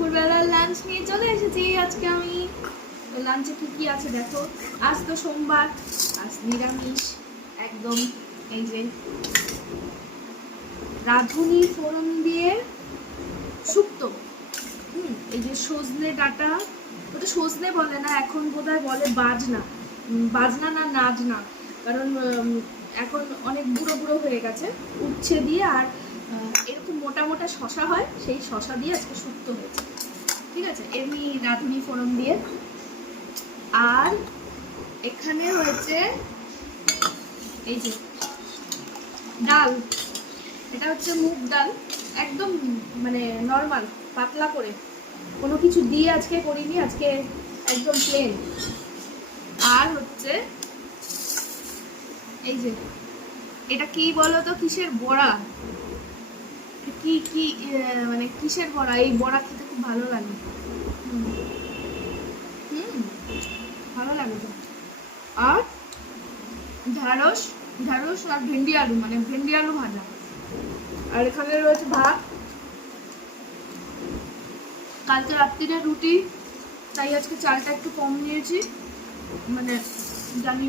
দুপুরবেলার লাঞ্চ নিয়ে চলে এসেছি আজকে আমি। লাঞ্চে কি আছে দেখো। আজ তো সোমবার, আজ নিরামিষ একদম। এই যে রাঁধুনি ফোড়ন দিয়ে শুক্তো, এই যে সজনে ডাঁটা, ওটা সজনে বলে না এখন, বোধহয় বলে বাজনা। বাজনা না নাজনা, কারণ এখন অনেক বুড়ো বুড়ো হয়ে গেছে। উচ্ছে দিয়ে আর এরকম মোটা মোটা শশা হয়, সেই শশা দিয়ে আজকে শুক্তো হয়েছে। ঠিক আছে, এমনি রাঁধুনি ফোড়ন দিয়ে। আর এখানে হয়েছে এই যে ডাল, এটা হচ্ছে মুগ ডাল, একদম মানে নর্মাল পাতলা করে, কোনো কিছু দিয়ে আজকে করিনি, আজকে একদম প্লেন। আর হচ্ছে এই যে এটা কি বলো তো, কিসের বড়া, কি কি মানে কিসের বড়া, এই বড়া খেতে খুব ভালো লাগে। ভালো লাগে তো। আর ঢ্যাঁড়স, ঢ্যাঁড়স আর ভেন্ডি আলু, মানে ভেন্ডি আলু ভাজা। আর এখানে রয়েছে ভাত, কালকে রাত্রিরে রুটি, তাই আজকে চালটা একটু কম নিয়েছি, মানে জানি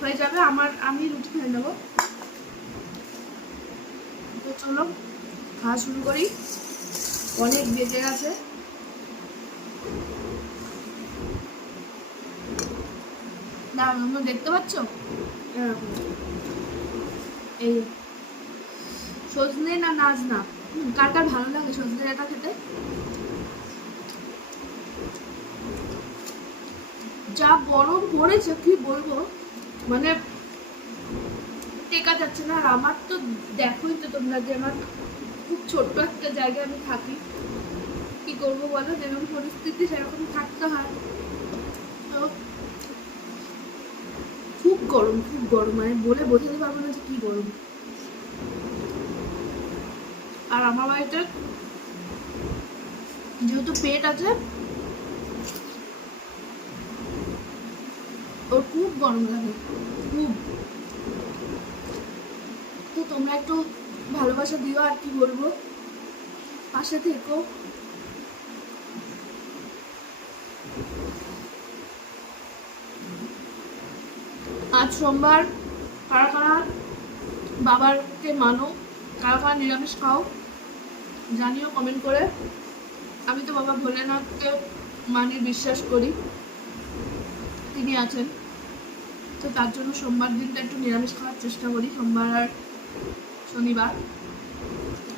হয়ে যাবে আমার, আমি রুটি খেয়ে নেবো। তো চলো খাওয়া শুরু করি, অনেক বেজে গেছে। না তোমরা দেখতে পাচ্ছ এই সজনে না নাজনা, কার কার ভালো লাগে সজনে ডাঁটা খেতে। যা গরম পড়েছে কি বলবো, মানে টেকা যাচ্ছে না। আর আমার তো দেখোই তো তোমরা যে আমার খুব ছোট্ট একটা জায়গায় আমি থাকি, কি করবো বলো, যেরকম পরিস্থিতি সেরকম থাকতে হয়। তো খুব গরম, খুব গরম, মানে বলে বোঝাতে পারবো না যে কি গরম। আর আমার বাড়িতে যেহেতু পেট আছে, ওর খুব গরম লাগে, খুব। তো তোমরা একটু ভালোবাসা দিও, আর কি বলবো, পাশে থেকো। আজ সোমবার, কারা কারা বাবারকে মানো, কারা কারা নিরামিষ খাও জানিও কমেন্ট করে। আমি তো বাবা ভোলেনাথকে মানি, বিশ্বাস করি, তিনি আছেন, তো তার জন্য সোমবার দিনটা একটু নিরামিষ খাওয়ার চেষ্টা করি, সোমবার আর শনিবার।